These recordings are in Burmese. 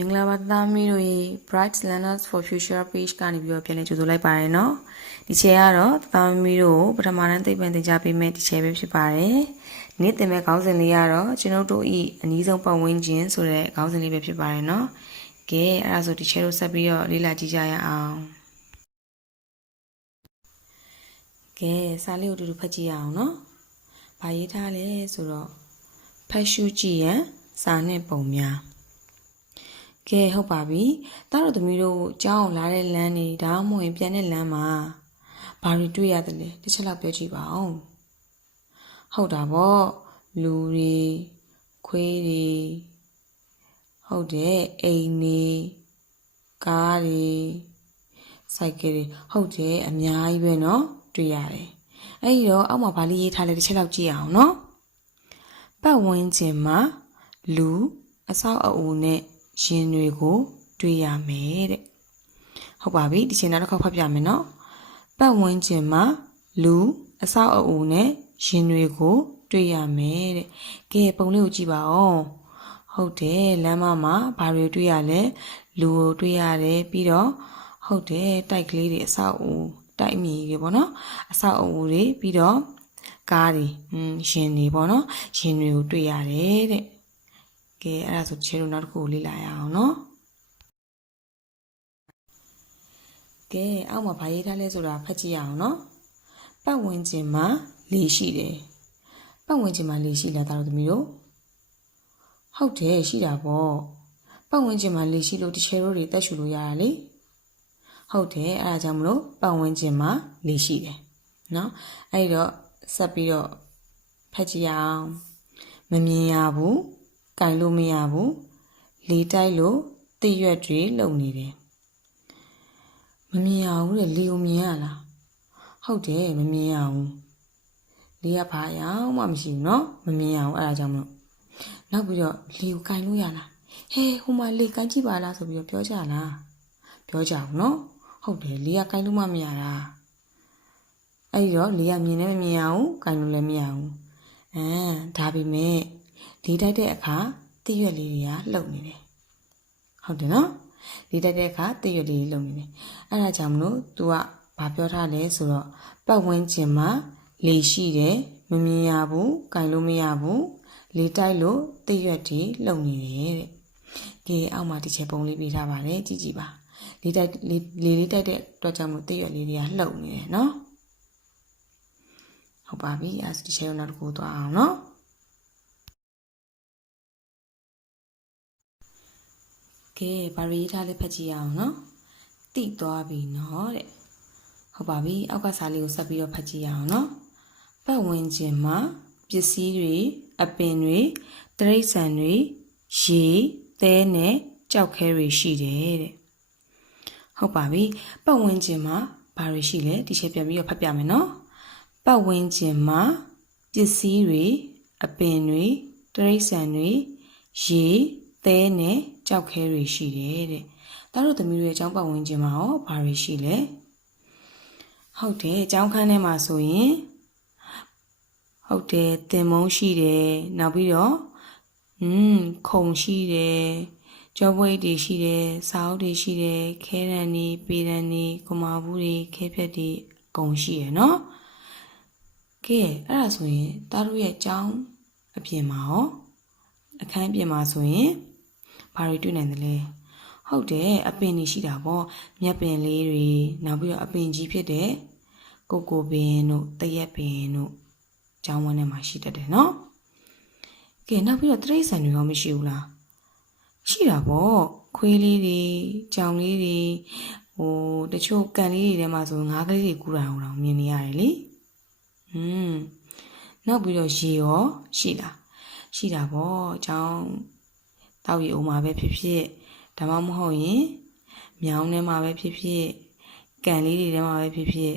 မင်္ဂလာပါသားမီးတို့ရေ Bright Learners for Future page ကနေပြီးတော့ပြန်လည်ကြိုဆိုလိုက်ပါရနော်ဒီချေကတော့သားမီးတို့ပထမတန်းသိပ္ပံသင်ကြားပေးမယ့်ဒီချေပဲဖြစ်ပါတယ်နေ့သင်မဲ့ခေါင်းစဉ်လေးကတော့ကျွန်ုပ်တို့ဤအနည်းဆုံးပတ်ဝန်းကျင်ဆိုတဲ့ခေါင်းစဉ်လေးပဲဖြစ်ပါတယ်နော်ကဲအဲ့ဒါဆိုဒီချေတို့ဆက်ပြီးတော့လေ့လာကြည့်ကြရအောင်ကဲစာလေးကိုအတူတူဖတ်ကြည့်ရအောင်နော်ဘာရေးထားလဲဆိုတော့ဖတ်ရှုကြည့်ရန်စာနဲ့ပုံများကဲဟုတ်ပါပြီတားတော်သမီးတို့ကြောင်းလာတဲ့လမ်းတွေဒါမှမဟုတ်ပြန်တဲ့လမ်းမှာဘာတွေတွေ့ရတယ်လဲတစ်ချက်လောက်ပြောကြည့်ပါဦးဟုတ်တာပေါ့လူတွေခွေးတွေဟုတ်တယ်အိမ်တွေကားတွေစိုက်ကယ်တွေဟုတ်တယ်အများကြီးပဲเนาะတွေ့ရတယ်အဲ့ဒီတော့အောက်မှာဗာလေးရေးထားလဲတစ်ချက်လောက်ကြည့်အောင်เนาะပတ်ဝန်းကျင်မှာလူအဆောက်အအုံနဲ့ရင်တွေကိုတွေ့ရမယ်တဲ့ဟုတ်ပါပြီဒီချိန်နောက်တစ်ခေါက်ဖတ်ပြမယ်နော်ပတ်ဝန်းကျင်မှာလူအဆောက်အအုံနဲ့ရင်တွေကိုတွေ့ရမယ်တဲ့ကဲပုံလေးကိုကြည့်ပါဦးဟုတ်တယ်လမ်းမမှာဘာတွေတွေ့ရလဲလူကိုတွေ့ရတယ်ပြီးတော့ဟုတ်တယ်တိုက်ကလေးတွေအဆောက်အဦတိုက်မြေတွေပေါ့နော်အဆောက်အဦတွေပြီးတော့ကားတွေရင်တွေပေါ့နော်ရင်တွေကိုတွေ့ရတယ်တဲ့ကဲအဲ့ဒါဆိုချေတို့နောက်တစ်ခုလေ့လာရအောင်နော်ကဲအောက်မှာဘာရေးထားလဲဆိုတာဖတ်ကြည့်ရအောင်နော်ပတ်ဝန်းကျင်မှာလေရှိတယ်ပတ်ဝန်းကျင်မှာလေရှိလားတာတို့သမီးတို့ဟုတ်တယ်ရှိတာပေါ့ပတ်ဝန်းကျင်မှာလေရှိလို့တချေတို့တွေတက်ရှူလို့ရတာလေဟုတ်တယ်အဲ့ဒါကြောင့်မလို့ပတ်ဝန်းကျင်မှာလေရှိတယ်နော်အဲ့တော့ဆက်ပြီးတော့ဖတ်ကြည့်ရအောင်မမြင်ရဘူးကင်လို့မရဘူးလေတိုက်လို့သိရွက်တွေလုံနေတယ်မမြင်ရဘူးလေလေကိုမြင်ရလားဟုတ်တယ်မမြင်ရဘူးလေကဘာရောက်မှမရှိဘူးเนาะမမြင်ရဘူးအဲ့ဒါကြောင့်မလို့နောက်ပြီးတော့လေကိုကင်လို့ရလားဟဲဟိုမှာလေကင်ကြည့်ပါလားဆိုပြီးတော့ပြောကြလားပြောကြဘူးเนาะဟုတ်တယ်လေကကင်လို့မှမရတာအဲ့ဒီတော့လေကမြင်လည်းမမြင်ရဘူးကင်လို့လည်းမရဘူးဒါပေမဲ့လေတိုက်တဲ့အခါသိရွက်လေးတွေကလှုပ်နေတယ်ဟုတ်တယ်နော်လေတိုက်တဲ့အခါသိရွက်လေးတွေလှုပ်နေတယ်အဲ့ဒါကြောင့်မလို့ तू ကဘာပြောထားလဲဆိုတော့ပတ်ဝန်းကျင်မှာလေရှိတယ်မမြင်ရဘူးကင်လို့မရဘူးလေတိုက်လို့သိရွက်တွေလှုပ်နေတယ်တဲ့ကဲအောက်မှာဒီချက်ပုံလေးပေးထားပါတယ်ကြည့်ကြည့်ပါလေတိုက်လေလေးတိုက်တဲ့အတွက်ကြောင့်မလို့သိရွက်လေးတွေကလှုပ်နေတယ်နော်ဟုတ်ပါပြီအဲ့ဒီချက်ကိုနောက်တစ်ခုသွားအောင်နော်ကဲဘာရေးထားလဲဖတ်ကြည့်အောင်နော်တိသွားပြီနော်တဲ့ဟုတ်ပါပြီအောက်ကစာလေးကိုဆက်ပြီးတော့ဖတ်ကြည့်အောင်နော်ပတ်ဝန်းကျင်မှာပစ္စည်းတွေအပင်တွေတိရစ္ဆာန်တွေရေသဲနဲ့ကြောက်ခဲတွေရှိတယ်တဲ့ဟုတ်ပါပြီပတ်ဝန်းကျင်မှာဘာတွေရှိလဲဒီချက်ပြန်ပြီးတော့ဖတ်ပြမယ်နော်ပတ်ဝန်းကျင်မှာပစ္စည်းတွေအပင်တွေတိရစ္ဆာန်တွေရေသဲနဲ့ကြောက်ခဲတွေရှိတယ်တဲ့။ဒါတို့သမီးတွေအကြောင်းပတ်ဝန်းကျင်မှာရောဘာတွေရှိလဲ။ဟုတ်တယ်အကြောင်းခန်းထဲမှာဆိုရင်ဟုတ်တယ်တင်မုံရှိတယ်နောက်ပြီးတော့ခုံရှိတယ်ကြောပွေးတွေရှိတယ်စာအုပ်တွေရှိတယ်ခဲရန်တွေပေရန်တွေကမာဘူးတွေခဲဖြက်တွေအကုန်ရှိရယ်နော်။ကဲအဲ့ဒါဆိုရင်ဒါတို့ရဲ့အကြောင်းအပြင်မှာရောအခန်းပြင်မှာဆိုရင်ဘာတွေတွေ့နိုင်သလဲဟုတ်တယ်အပင်တွေရှိတာပေါ့မြက်ပင်လေးတွေနောက်ပြီးတော့အပင်ကြီးဖြစ်တဲ့ကိုပင်တို့တရက်ပင်တို့ကျောင်းဝန်းထဲမှာရှိတတ်တယ်နော်ကဲနောက်ပြီးတော့တိရစ္ဆာန်တွေရောမရှိဘူးလားရှိတာပေါ့ခွေးလေးတွေကြောင်လေးတွေတချို့ကန်လေးတွေထဲမှာဆိုငါးကလေးတွေကူးတာအောင်မြင်နေရတယ်လေနောက်ပြီးတော့ရေရောရှိလားရှိတာပေါ့အကြောင်းတောက်ရီအိုမှာပဲဖြစ်ဖြစ်ဒါမှမဟုတ်ရင်မြောင်းထဲမှာပဲဖြစ်ဖြစ်ကန်လေးတွေထဲမှာပဲဖြစ်ဖြစ်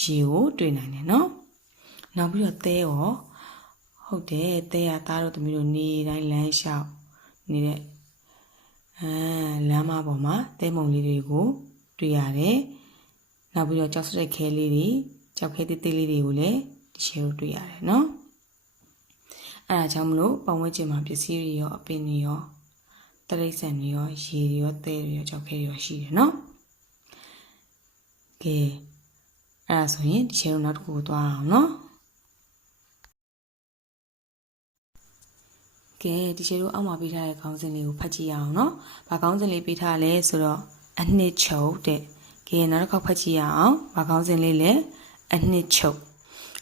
ရေကိုတွေ့နိုင်တယ်နော်နောက်ပြီးတော့သဲရောဟုတ်တယ်သဲကသားတို့သမီးတို့နေတိုင်းလမ်းလျှောက်နေတဲ့လမ်းမပေါ်မှာသဲမုံလေးတွေကိုတွေ့ရတယ်နောက်ပြီးတော့ကြောက်စရိုက်ခဲလေးတွေကြောက်ခဲသေးသေးလေးတွေကိုလည်းဒီရှယ်ကိုတွေ့ရတယ်နော်အဲ့ဒါကြောင့်မလို့ပတ်ဝန်းကျင်မှာပစ္စည်းတွေရောအပင်တွေရောတ ရိတ်ဆန်တွေရောရေတွေရောသဲတွေရောကြောက်ခဲတွေရောရှိတယ်နော်ကဲအဲ့ဒါဆိုရင်ဒီချေတို့နောက်တစ်ခုကိုသွားအောင်နော်ကဲဒီချေတို့အောက်မှာပေးထားတဲ့ခေါင်းစဉ်လေးကိုဖတ်ကြည့်ရအောင်နော်ဘာခေါင်းစဉ်လေးပေးထားလဲဆိုတော့အနှစ်ချုပ်တဲ့ကဲနောက်တစ်ခေါက်ဖတ်ကြည့်ရအောင်ဘာခေါင်းစဉ်လေးလဲအနှစ်ချုပ်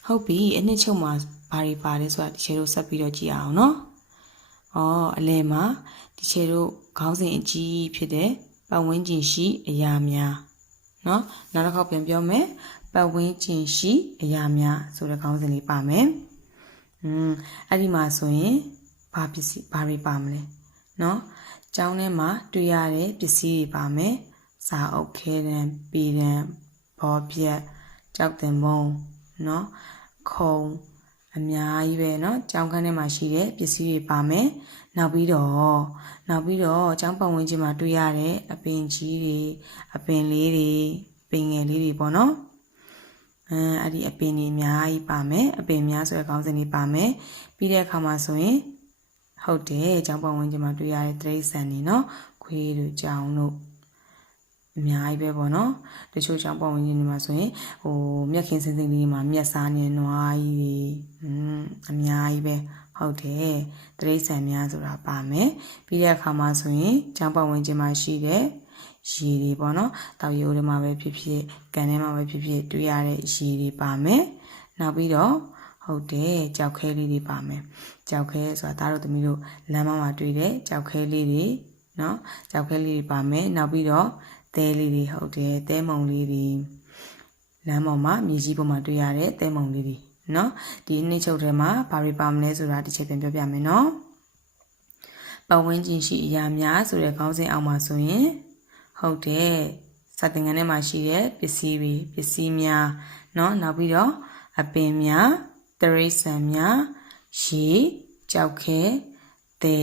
ဟုတ်ပြီအနှစ်ချုပ်မှာဘာတွေပါတယ်ဆိုတာဒီချေတို့ဆက်ပြီးတော့ကြည့်အောင်နော်အလဲမှာဒီချေတို့ခေါင်းစဉ်အကြီးဖြစ်တဲ့ပတ်ဝန်းကျင်ရှိအရာများနော်နောက်တစ်ခေါက်ပြန်ပြောမယ်ပတ်ဝန်းကျင်ရှိအရာများဆိုတဲ့ခေါင်းစဉ်လေးပါမယ်အဲ့ဒီမှာဆိုရင်ဘာပစ္စည်းဘာတွေပါမလဲနော်ကျောင်းထဲမှာတွေ့ရတဲ့ပစ္စည်းတွေပါမယ်စာအုပ်ခဲတံပေတံဘောပြက်ကြောက်တင်ပုံနော်ခုံအများကြီးပဲเนาะကျောင်းခန်းထဲမှာရှိတဲ့ပစ္စည်းတွေပါမယ်နောက်ပြီးတော့ကျောင်းပတ်ဝန်းကျင်မှာတွေ့ရတဲ့အပင်ကြီးတွေအပင်လေးတွေပင်ငယ်လေးတွေပေါ့နော်အဲ့ဒီအပင်တွေအများကြီးပါမယ်အပင်များဆိုတဲ့ခေါင်းစဉ်လေးပါမယ်ပြီးတဲ့အခါမှာဆိုရင်ဟုတ်တယ်ကျောင်းပတ်ဝန်းကျင်မှာတွေ့ရတဲ့တိရစ္ဆာန်တွေเนาะခွေးတို့ကြောင်တို့အများကြီးပဲပေါ့နော်တချို့ကျောင်းပတ်ဝန်းကျင်တွေမှာဆိုရင်မြက်ခင်းစင်းစင်းလေးမှာမြက်စားနေနွားကြီးတွေအများကြီးပဲဟုတ်တယ်တိရစ္ဆာန်များဆိုတာပါမယ်ပြီးတဲ့အခါမှာဆိုရင်ကျောင်းပတ်ဝန်းကျင်မှာရှိတဲ့ရေတွေပေါ့နော်တောက်ရိုးတွေမှာပဲဖြစ်ဖြစ်ကန်ထဲမှာပဲဖြစ်ဖြစ်တွေ့ရတဲ့ရေတွေပါမယ်နောက်ပြီးတော့ဟုတ်တယ်ကြောက်ခဲလေးတွေပါမယ်ကြောက်ခဲဆိုတာသားတို့သမီးတို့လမ်းမှာတွေ့တဲ့ကြောက်ခဲလေးတွေနော်ကြောက်ခဲလေးတွေပါမယ်နောက်ပြီးတော့သဲလေးတွေဟုတ်တယ်သဲမုံလေးတွေလမ်းပေါ်မှာမြေကြီးပေါ်မှာတွေ့ရတဲ့သဲမုံလေးတွေနော်ဒီနှိမ့်ချုပ်ထဲမှာဘာတွေပါမလဲဆိုတာတစ်ချက်ပြန်ပြောပြမယ်နော်ပတ်ဝန်းကျင်ရှိအရာများဆိုတဲ့ခေါင်းစဉ်အောက်မှာဆိုရင်ဟုတ်တယ်စာသင်ခန်းထဲမှာရှိတဲ့ပစ္စည်းတွေပစ္စည်းများနော်နောက်ပြီးတော့အပင်များတိရစ္ဆာန်များရေကြောက်ခဲသဲ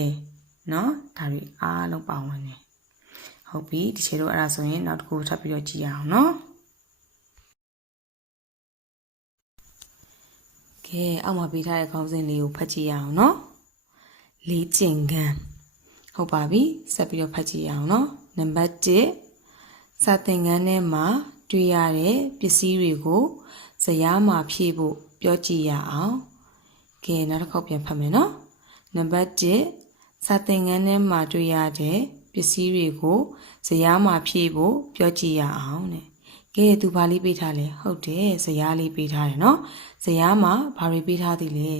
နော်ဒါတွေအားလုံးပါဝင်တယ်ဟုတ်ပြီဒီချေတို့အဲ့ဒါဆိုရင်နောက်တစ်ခုထပ်ပြီးတော့ကြည့်ရအောင်နော်ကဲအောက်မှာပေးထားတဲ့ခေါင်းစဉ်လေးကိုဖတ်ကြည့်ရအောင်နော်လေ့ကျင့်ခန်းဟုတ်ပါပြီဆက်ပြီးတော့ဖတ်ကြည့်ရအောင်နော်နံပါတ်1စာသင်ခန်းထဲမှာတွေ့ရတဲ့ပစ္စည်းတွေကိုဇယားမှာဖြည့်ဖို့ပြောကြည့်ရအောင်ကဲနောက်တစ်ခေါက်ပြန်ဖတ်မယ်နော်နံပါတ်1စာသင်ခန်းထဲမှာတွေ့ရတဲ့ပစ္စည်းတွေကိုဇယားမှာဖြည့်ဖို့ပြောကြည့်ရအောင်တဲ့ကဲသူဘာလေးပေးထားလဲဟုတ်တယ်ဇယားလေးပေးထားတယ်နော်ဇယားမှာဘာတွေပေးထားသည်လဲ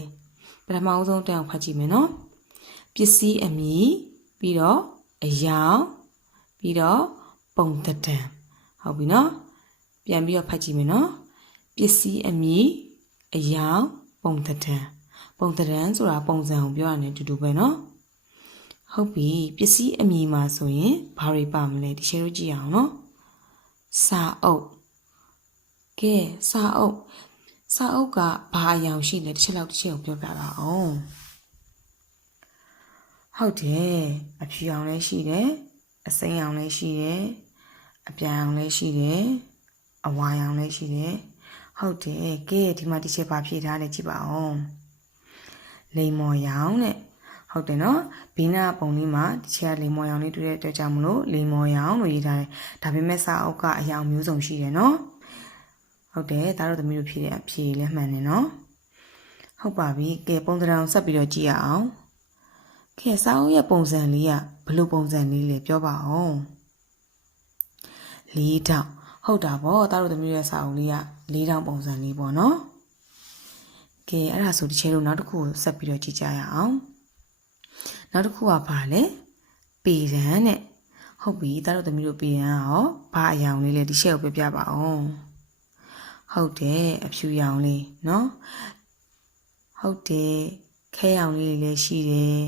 ပထမအဆုံးတက်အောင်ဖတ်ကြည့်မယ်နော်ပစ္စည်းအမည်ပြီးတော့အယောင်ပြီးတော့ပုံသဏ္ဍာန်ဟုတ်ပြီနော်ပြန်ပြီးတော့ဖတ်ကြည့်မယ်နော်ပစ္စည်းအမည်အယောင်ပုံသဏ္ဍာန်ဆိုတာပုံစံကိုပြောရတယ်တူတူပဲနော်ဟုတ်ပြီပစ္စည်းအမည်မှာဆိုရင်ဘာတွေပါမလဲဒီရှယ်တို့ကြည့်အောင်နော်စာအုပ်ကဲစာအုပ်ကဘာအယောင်ရှိလဲတစ်ချက်လောက်ကိုပြောပြပါအောင်ဟုတ်တယ်အဖြူရောင်လည်းရှိတယ်အစိမ်းရောင်လည်းရှိတယ်အပြန်ရောင်လည်းရှိတယ်အဝါရောင်လည်းရှိတယ်ဟုတ်တယ်ကဲဒီမှာတစ်ချက်ပါဖြည့်ထားတယ်ကြည့်ပါအောင်လိမ္မော်ရောင်တဲ့ဟုတ်တယ်နော်ဘီနာပုံလေးမှာတစ်ချက်ကလိမ္မော်ရောင်လေးတွေ့တဲ့အတွက်ကြောင့်မလို့လိမ္မော်ရောင်လို့ရေးထားတယ်ဒါပေမဲ့စာအုပ်ကအယောင်မျိုးစုံရှိတယ်နော်ဟုတ်တယ်ဒါတို့သမီးတို့ဖြည့်တဲ့အဖြေလည်းမှန်တယ်နော်ဟုတ်ပါပြီကဲပုံသဏ္ဍာန်ဆက်ပြီးတော့ကြည့်ရအောင်ကဲစာအုပ်ရဲ့ပုံစံလေးကဘယ်လိုပုံစံလေးလဲပြောပါအောင်လေးတောင်ဟုတ်တာပေါ့ဒါတို့သမီးတို့ရဲ့စာအုပ်လေးကလေးတောင်ပုံစံလေးပေါ့နော်ကဲအဲ့ဒါဆိုဒီချဲတို့နောက်တစ်ခုဆက်ပြီးတော့ကြည့်ကြရအောင်နောက်တစ်ခုကဘာလဲပေရန်တဲ့ဟုတ်ပြီဒါတို့သမီးတို့ပေရန်ရောဘာအယောင်လေးလဲဒီရှက်ကိုပြပြပါအောင်ဟုတ်တယ်အဖြူရောင်လေးနော်ဟုတ်တယ်ခဲရောင်လေးလည်းရှိတယ်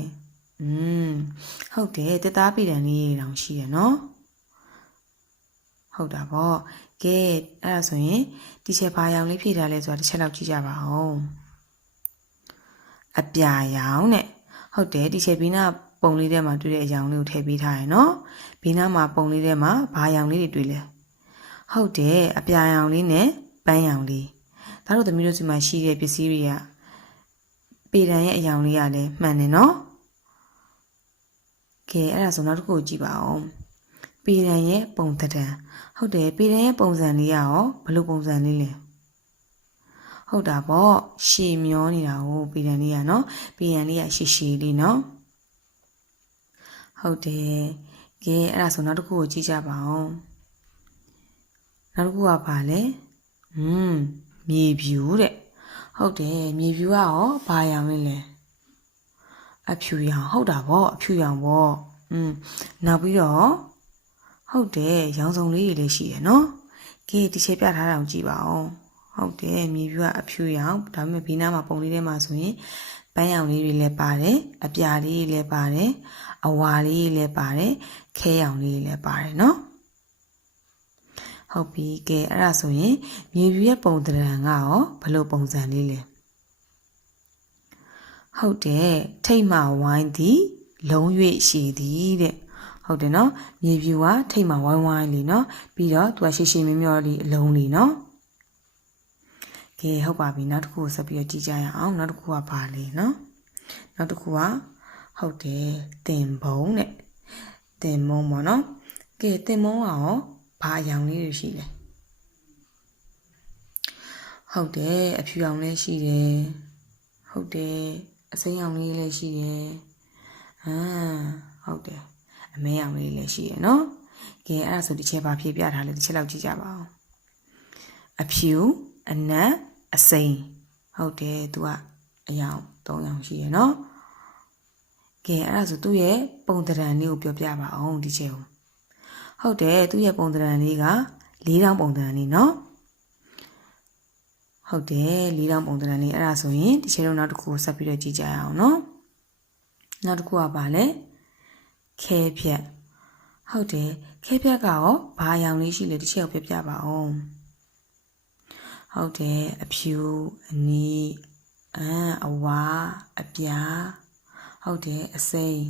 ဟုတ်တယ်တသားပေရန်လေးတောင်ရှိတယ်နော်ဟုတ်တာပေါ့ကဲအဲ့ဒါဆိုရင်ဒီချက်ဘာရောင်လေးဖြည့်ထားလဲဆိုတာတစ်ချက်လောက်ကြည့်ကြပါဦးအပြာရောင်နဲ့ဟုတ်တယ်ဒီချက်ဘီနာပုံလေးထဲမှာတွေ့တဲ့အရောင်လေးကိုထည့်ပေးထားရယ်နော်ဘီနာမှာပုံလေးထဲမှာဘာရောင်လေးတွေတွေ့လဲဟုတ်တယ်အပြာရောင်လေးနဲ့ပန်းရောင်လေးဒါတို့သမီးတို့စီမှာရှိတဲ့ပစ္စည်းတွေကပေတံရဲ့အရောင်လေးကလည်းမှန်တယ်နော်က ကဲအဲ့ဒါဆိုနောက်တစ်ခုကြည့်ပါအောင်ပေတံရဲ့ပုံသဏ္ဍာန်ဟုတ်တယ်ပေတံရဲ့ပုံစံလေးရောဘယ်လိုပုံစံလေးလဲဟုတ်တာပေါ့ရှည်မျောနေတာကိုပေတံလေးကနော်ပေတံလေးကရှည်ရှည်လေးနော်ဟုတ်တယ်ကဲအဲ့ဒါဆိုနောက်တစ်ခုကိုကြည့်ကြပါအောင်နောက်တစ်ခုကဘာလဲမြေဖြူတဲ့ဟုတ်တယ်မြေဖြူကရောဘာရောင်လေးလဲအဖြူရောင်ဟုတ်တာပေါ့အဖြူရောင်ပေါ့နောက်ပြီးတော့ဟုတ်တယ်ရောင်စုံလေးတွေလည်းရှိတယ်နော်ကဲဒီချက်ပြထားတာကိုကြည့်ပါအောင်ဟုတ်တယ်မြေဖြူကအဖြူရောင်ဒါပေမဲ့ဘေးနားမှာပုံလေးထဲမှာဆိုရင်ပန်းရောင်လေးတွေလည်းပါတယ်အပြာလေးတွေလည်းပါတယ်အဝါလေးတွေလည်းပါတယ်ခဲရောင်လေးတွေလည်းပါတယ်နော်ဟုတ်ပြီကဲအဲ့ဒါဆိုရင်မြေဖြူရဲ့ပုံသဏ္ဍာန်ကရောဘယ်လိုပုံစံလေးလဲဟုတ်တယ်ထိတ်မှဝိုင်းသည်လုံး၍ရှည်သည်တဲ့ဟုတ်တယ်နော်မြေဖြူကထိတ်မှဝိုင်းဝိုင်းလေးနော်ပြီးတော့သူကရှည်ရှည်မျောလေးအလုံးလေးနော်ကဲဟုတ်ပါပြီနောက်တစ်ခုကိုဆက်ပြီးကြည့်ကြရအောင်နောက်တစ်ခုကဘာလဲနော်နောက်တစ်ခုကဟုတ်တယ်တင်ဘုံတဲ့တင်မုံပေါ့နော်ကဲတင်မုံကရောဘာအရောင်လေးတွေရှိလဲဟုတ်တယ်အဖြူရောင်လေးရှိတယ်ဟုတ်တယ်အစိမ်းရောင်လေးလည်းရှိတယ်ဟုတ်တယ်အမဲရောင်လေးလည်းရှိတယ်နော်ကဲအဲ့ဒါဆိုဒီချက်ပါဖြည့်ပြထားလဲဒီချက်လောက်ကြည့်ကြပါဦးအဖြူအနက်အစိမ်းဟုတ်တယ်သူကအရောင်၃ရောင်ရှိရနော်ကဲအဲ့ဒါဆိုသူ့ရဲ့ပုံသဏ္ဍာန်လေးကိုပြောပြပါအောင်ဒီချက်ကိုဟုတ်တယ်သူ့ရဲ့ပုံသဏ္ဍာန်လေးက၄တောင်ပုံသဏ္ဍာန်လေးနော်ဟုတ်တယ်၄တောင်ပုံသဏ္ဍာန်လေးအဲ့ဒါဆိုရင်ဒီချက်တော့နောက်တစ်ခုကိုဆက်ပြီးတော့ကြည့်ကြရအောင်နော်နောက်တစ်ခုကပါလဲခဲဖြတ်ဟုတ်တယ်ခဲဖြတ်ကရောဘာအရောင်လေးရှိလဲဒီချက်ကိုပြောပြပါအောင်ဟုတ်တယ်အဖြူအနီအဝါအပြာဟုတ်တယ်အစိမ်း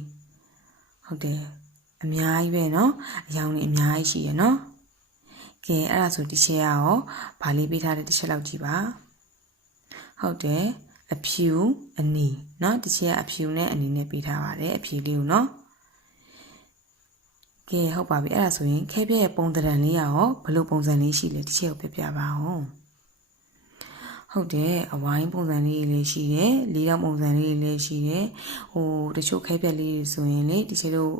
ဟုတ်တယ်အများကြီးပဲเนาะအရောင်တွေအများကြီးရှိရเนาะကဲအဲ့ဒါဆိုဒီချက်ရောဗာလေးပေးထားတဲ့တစ်ချက်လောက်ကြည့်ပါဟုတ်တယ်အဖြူအနီเนาะဒီချက်ကအဖြူနဲ့အနီနဲ့ပေးထားပါတယ်အဖြူလေးကိုเนาะကဲဟုတ်ပါပြီအဲ့ဒါဆိုရင်ခဲပြရဲ့ပုံသဏ္ဍာန်လေးရောဘယ်လိုပုံစံလေးရှိလဲဒီချက်ကိုပြပြပါအောင်ဟုတ်တယ်အဝိုင်းပုံစံလေးလေးရှိတယ်လေးတောင်ပုံစံလေးလေးရှိတယ်ဟိုတချို့ခဲပြက်လေးတွေဆိုရင်လေဒီချက်တို့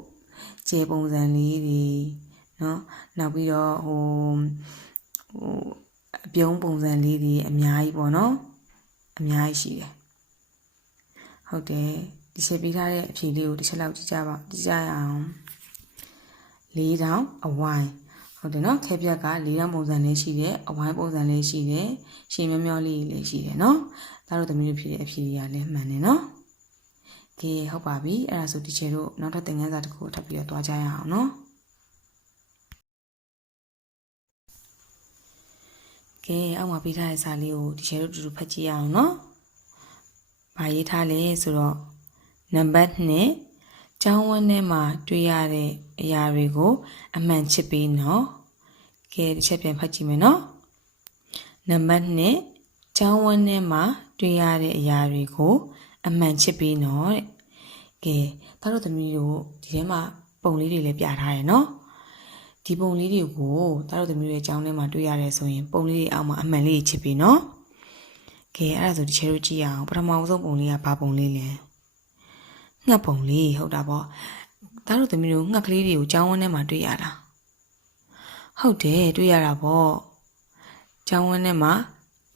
ကျဲပုံစံလေးတွေเนาะနောက်ပြီးတော့ဟိုအပြုံးပုံစံလေးတွေအများကြီးပေါ့เนาะအများကြီးရှိတယ်ဟုတ်တယ်ဒီချက်ပေးထားတဲ့အဖြေလေးကိုတစ်ချက်လောက်ကြည့်ကြပါကြည့်ကြရအောင်လေးတောင်အဝိုင်းဟုတ်တယ်နော်ခဲပြက်က၄တောင်ပုံစံလေးရှိတယ်အဝိုင်းပုံစံလေးရှိတယ်ရှည်မျောလေးလေးရှိတယ်နော်ဒါတို့သမီးတို့ဖြစ်တဲ့အဖြေတွေကလည်းမှန်တယ်နော်ကဲဟုတ်ပါပြီအဲ့ဒါဆိုဒီချေတို့နောက်ထပ်သင်ခန်းစာတစ်ခုထပ်ပြီးတော့တွားကြရအောင်နော်ကဲအောက်မှာပေးထားတဲ့စာလေးကိုဒီချေတို့တူတူဖတ်ကြည့်ရအောင်နော်ဘာရေးထားလဲဆိုတော့နံပါတ်2ကျောင်းဝန်းထဲမှာတွေ့ရတဲ့အရာတွေကိုအမှန်ချစ်ပေးနော်ကဲဒီချက်ပြန်ဖတ်ကြည့်မယ်နော်နံပါတ်2ကျောင်းဝန်းထဲမှာတွေ့ရတဲ့အရာတွေကိုအမှန်ချစ်ပေးနော်တဲ့ကဲသားတို့သမီးတို့ဒီထဲမှာပုံလေးတွေလည်းပြထားတယ်နော်ဒီပုံလေးတွေကိုသားတို့သမီးတို့ရဲ့ကျောင်းထဲမှာတွေ့ရတယ်ဆိုရင်ပုံလေးတွေအောက်မှာအမှန်လေးချစ်ပေးနော်ကဲအဲ့ဒါဆိုဒီချက်တို့ကြည့်ရအောင်ပထမဆုံးပုံလေးကဘာပုံလေးလဲငှက်ပုံလေးဟုတ်တာပေါ့ဒါတို့သမီးတို့ငှက်ကလေးတွေကိုကျောင်းဝန်းထဲမှာတွေ့ရတာဟုတ်တယ်တွေ့ရတာပေါ့ကျောင်းဝန်းထဲမှာ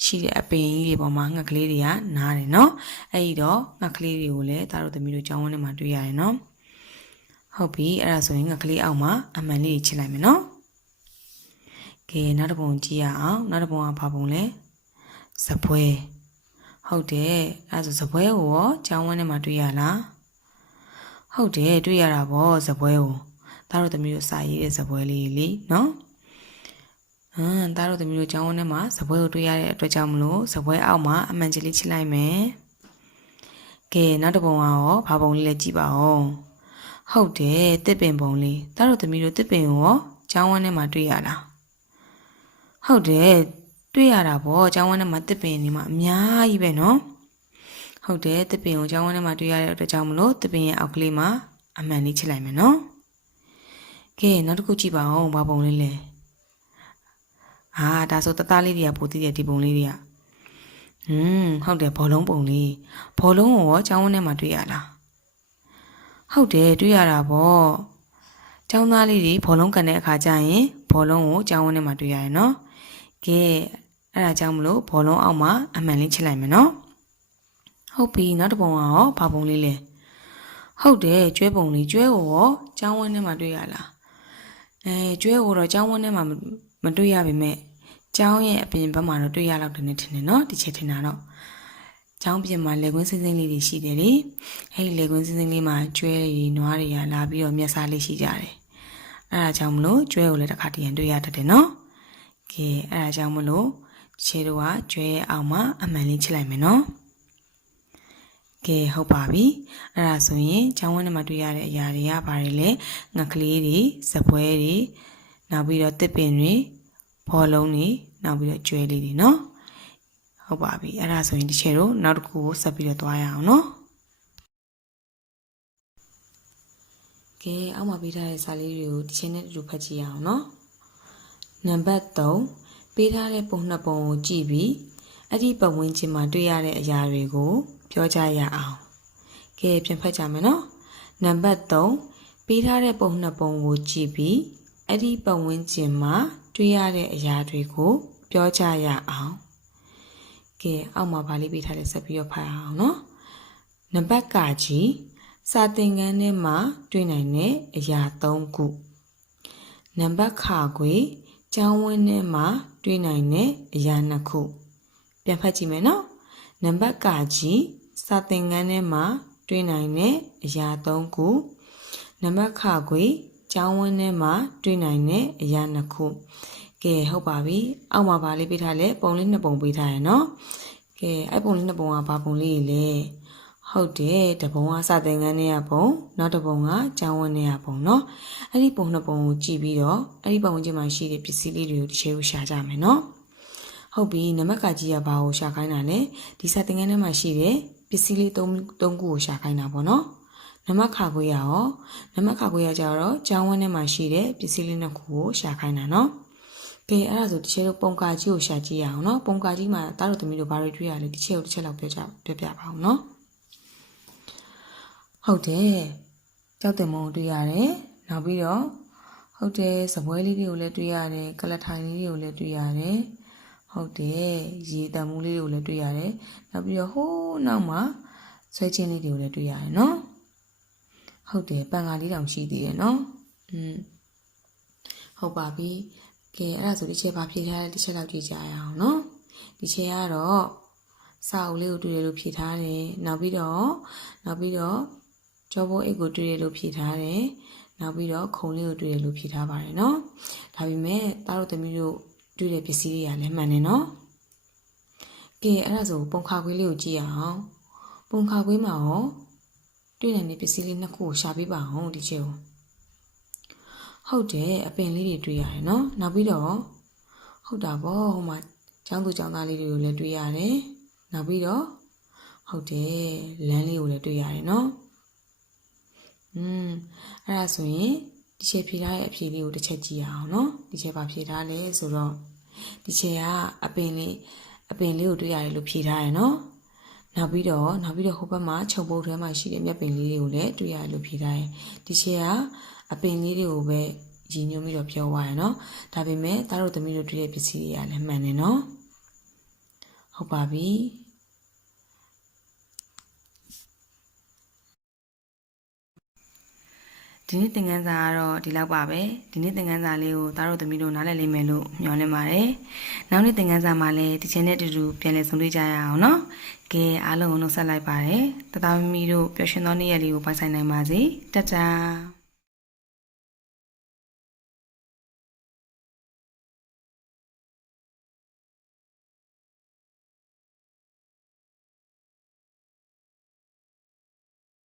ရှိတဲ့အပင်ကြီးတွေပေါ်မှာငှက်ကလေးတွေကနားတယ်နော်အဲ့ဒီတော့ငှက်ကလေးတွေကိုလည်းဒါတို့သမီးတို့ကျောင်းဝန်းထဲမှာတွေ့ရတယ်နော်ဟုတ်ပြီအဲ့ဒါဆိုရင်ငှက်ကလေးအောက်မှာအမှန်လေးချစ်လိုက်မယ်နော်ကဲနောက်တစ်ပုံကြည့်ရအောင်နောက်တစ်ပုံကဘာပုံလဲစပွဲဟုတ်တယ်အဲ့ဒါဆိုစပွဲကိုရောကျောင်းဝန်းထဲမှာတွေ့ရလားဟုတ်တယ်တွေ့ရတာပေါ့ဇပွဲကိုဒါတို့သမီးတို့စာရေးတဲ့ဇပွဲလေးလေနော်ဒါတို့သမီးတို့ကျောင်းဝန်းထဲမှာဇပွဲကိုတွေ့ရတဲ့အတွက်ကြောင့်မလို့ဇပွဲအောက်မှာအမှန်ကြီးလေးချလိုက်မယ်ကဲနောက်တစ်ပုံကရောဘာပုံလေးလဲကြည့်ပါဦးဟုတ်တယ်တစ်ပင်ပုံလေးဒါတို့သမီးတို့တစ်ပင်ကိုရောကျောင်းဝန်းထဲမှာတွေ့ရလားဟုတ်တယ်တွေ့ရတာပေါ့ကျောင်းဝန်းထဲမှာတစ်ပင်တွေမှာအများကြီးပဲနော်ဟုတ်တယ်တစ်ပင်ကိုကျောင်းဝန်းထဲမှာတွေ့ရတဲ့အတွက်ကြောင့်မလို့တစ်ပင်ရဲ့အောက်ကလေးမှာ အမှန်လေးချစ်လိုက်မယ်နော်ကဲနောက်တစ်ခုကြည့်ပါအောင်ဘာပုံလေးလဲဒါဆိုတသားလေးတွေကပိုတည်တဲ့ဒီပုံလေးတွေကဟုတ်တယ်ဘောလုံးပုံလေးဘောလုံးကိုရောကျောင်းဝင်းထဲမှာတွေ့ရလားဟုတ်တယ်တွေ့ရတာပေါ့ကျောင်းသားလေးတွေဘောလုံးကန်တဲ့အခါကျရင်ဘောလုံးကိုကျောင်းဝင်းထဲမှာတွေ့ရတယ်နော်ကဲအဲ့ဒါကြောင့်မလို့ဘောလုံးအောက်မှာအမှန်လေးချစ်လိုက်မယ်နော်ဟုတ်ပြီနောက်တစ်ပုံကရောဘာပုံလေးလဲဟုတ်တယ်ကျွဲပုံလေးကျွဲကိုရောကျောင်းဝင်းထဲမှာတွေ့ရလားကျွဲကိုတော့ကျောင်းဝင်းထဲမှာမတွေ့ရပါနဲ့ကျောင်းရဲ့အပြင်ဘက်မှာတော့တွေ့ရလောက်တယ်နဲ့ထင်တယ်နော်ဒီချက်ထင်တာတော့ကျောင်းပြင်မှာလေကွင်းစင်းစင်းလေးတွေရှိတယ်လေအဲ့ဒီလေကွင်းစင်းစင်းလေးမှာကျွဲတွေနွားတွေကလာပြီးတော့မျက်စားလေးရှိကြတယ်အဲ့ဒါကြောင့်မလို့ကျွဲကိုလည်းတစ်ခါတည်းရန်တွေ့ရတတ်တယ်နော်ကဲအဲ့ဒါကြောင့်မလို့ခြေတို့ကကျွဲရဲ့အောက်မှာအမှန်လေးချစ်လိုက်မယ်နော်ကဲဟုတ်ပါပြီအဲ့ဒါဆိုရင်ကျောင်းဝင်းထဲမှာတွေ့ရတဲ့အရာတွေကဘာတွေလဲငှက်ကလေးတွေစပွဲတွေနောက်ပြီးတော့တစ်ပင်တွေဘောလုံးတွေနောက်ပြီးတော့ကျွဲလေးတွေနော်ဟုတ်ပါပြီအဲ့ဒါဆိုရင်ဒီချက်တို့နောက်တစ်ခုကိုဆက်ပြီးတော့သွားရအောင်နော်ကဲအောက်မှာပေးထားတဲ့စာလေးတွေကိုဒီချက်နဲ့တူဖတ်ကြည့်ရအောင်နော်နံပါတ်3ပေးထားတဲ့ပုံနှစ်ပုံကိုကြည့်ပြီးအဲ့ဒီပတ်ဝန်းကျင်မှာတွေ့ရတဲ့အရာတွေကိုပြောကြရအောင်ကဲပြန်ဖတ်ကြမယ်နော်နံပါတ်3ပေးထားတဲ့ပုံနှစ်ပုံကိုကြည့်ပြီးအဲ့ဒီပတ်ဝန်းကျင်မှာတွေ့ရတဲ့အရာတွေကိုပြောကြရအောင်ကဲအောက်မှာဗာလေးပေးထားတဲ့ဆက်ပြီးတော့ဖတ်အောင်နော်နံပါတ်ကကြီးစာသင်ခန်းထဲမှာတွေ့နိုင်တဲ့အရာ3ခုနံပါတ်ခခွေကျောင်းဝင်းထဲမှာတွေ့နိုင်တဲ့အရာ2ခုပြန်ဖတ်ကြည့်မယ်နော်နံပါတ်ကကြီးစာသင်ခန်းထဲမှာတွေ့နိုင်တဲ့အရာ3ခုနံပါတ်ခခွေကျောင်းဝင်းထဲမှာတွေ့နိုင်တဲ့အရာ2ခုကဲဟုတ်ပါပြီအောက်မှာဗာလေးပေးထားလဲပုံလေး2ပုံပေးထားရနော်ကဲအဲ့ပုံလေး2ပုံကဘာပုံလေးလဲဟုတ်တယ်တပုံကစာသင်ခန်းထဲကပုံနောက်တစ်ပုံကကျောင်းဝင်းထဲကပုံနော်အဲ့ဒီပုံ2ပုံကိုကြည့်ပြီးတော့အဲ့ဒီပုံဝန်းကျင်မှာရှိတဲ့ပစ္စည်းလေးတွေကိုတစ်ချက်ကိုရှာကြမယ်နော်ဟုတ်ပြီနံပါတ်ကကြီးကဘာကိုရှာခိုင်းတာလဲဒီစာသင်ခန်းထဲမှာရှိတဲ့ပစ္စည်းလေး3ခုကိုရှာခိုင်းတာပေါ့နော်နံပါတ်ခခွေရရောနံပါတ်ခခွေရကြတော့ကျောင်းဝင်းထဲမှာရှိတဲ့ပစ္စည်းလေး2ခုကိုရှာခိုင်းတာနော်ကဲအဲ့ဒါဆိုတစ်ချက်တော့ပုံကာကြီးကိုရှာကြည့်ရအောင်နော်ပုံကာကြီးမှာတားတို့သမီးတို့ဘာတွေတွေ့ရလဲတစ်ချက်ကိုတစ်ချက်လောက်ပြောပြပါအောင်နော်ဟုတ်တယ်ကြောက်တင်မုံတွေ့ရတယ်နောက်ပြီးတော့ဟုတ်တယ်စပွဲလေးတွေကိုလည်းတွေ့ရတယ်ကလထိုင်လေးတွေကိုလည်းတွေ့ရတယ်ဟုတ်တယ်ရေတံမူးလေးတွေကိုလည်းတွေ့ရတယ်နောက်ပြီးတော့ဟိုးနောက်မှာဆွဲချင်းလေးတွေကိုလည်းတွေ့ရတယ်နော်ဟုတ်တယ်ပန်ကာလေးတောင်ရှိသေးတယ်နော်ဟုတ်ပါပြီကဲအဲ့ဒါဆိုဒီချက်ဘာဖြေထားလဲဒီချက်လောက်ကြည့်ကြရအောင်နော်ဒီချက်ကတော့စာအုပ်လေးကိုတွေ့တယ်လို့ဖြေထားတယ်နောက်ပြီးတော့ကြောပိုးအိတ်ကိုတွေ့တယ်လို့ဖြေထားတယ်နောက်ပြီးတော့ခုံလေးကိုတွေ့တယ်လို့ဖြေထားပါတယ်နော်ဒါပေမဲ့သားတို့သမီးတို့တွေ့တဲ့ပစ္စည်းတွေကလည်းမှန်တယ်နော်ကဲအဲ့ဒါဆိုပုံခါခွေးလေးကိုကြည့်ရအောင်ပုံခါခွေးမှာရောတွေ့နိုင်တဲ့ပစ္စည်းလေး2ခုကိုရှာပေးပါအောင်ဒီချက်ကိုဟုတ်တယ်အပင်လေးတွေတွေ့ရတယ်နော်နောက်ပြီးတော့ဟုတ်တာပေါ့ဟိုမှာကျောင်းသူကျောင်းသားလေးတွေကိုလည်းတွေ့ရတယ်နောက်ပြီးတော့ဟုတ်တယ်လမ်းလေးကိုလည်းတွေ့ရတယ်နော်အဲ့ဒါဆိုရင်ဒီချက်ဖြေထားတဲ့အဖြေလေးကိုတစ်ချက်ကြည့်ရအောင်နော်ဒီချက်ပါဖြေထားလဲဆိုတော့ဒီချက်ကအပင်လေးကိုတွေ့ရတယ်လို့ဖြေထားရယ်နော်နောက်ပြီးတော့ဟိုဘက်မှာခြုံပုတ်ထဲမှာရှိတဲ့မြက်ပင်လေးတွေကိုလည်းတွေ့ရတယ်လို့ဖြေထားရယ်ဒီချက်ကအပင်လေးတွေကိုပဲရည်ညွှန်းပြီးတော့ပြောသွားရယ်နော်ဒါပေမဲ့သားတို့သမီးတို့တွေ့တဲ့ပစ္စည်းတွေကလည်းမှန်တယ်နော်ဟုတ်ပါပြီဒီနေ့သင်ခန်းစာကတော့ဒီလောက်ပါပဲဒီနေ့သင်ခန်းစာလေးကိုသားတို့သမီးတို့နားလည်လိမ့်မယ်လို့မျှော်လင့်ပါတယ်နောက်နေ့သင်ခန်းစာမှာလည်းဒီချိန်နဲ့တူတူပြန်လည်ဆုံတွေ့ကြရအောင်နော်ကဲအားလုံးကိုနှုတ်ဆက်လိုက်ပါတယ်တသားသမီးတို့ပျော်ရွှင်သောနေ့ရက်လေးကိုပိုင်ဆိုင်နိုင်ပါစေတတ်တာ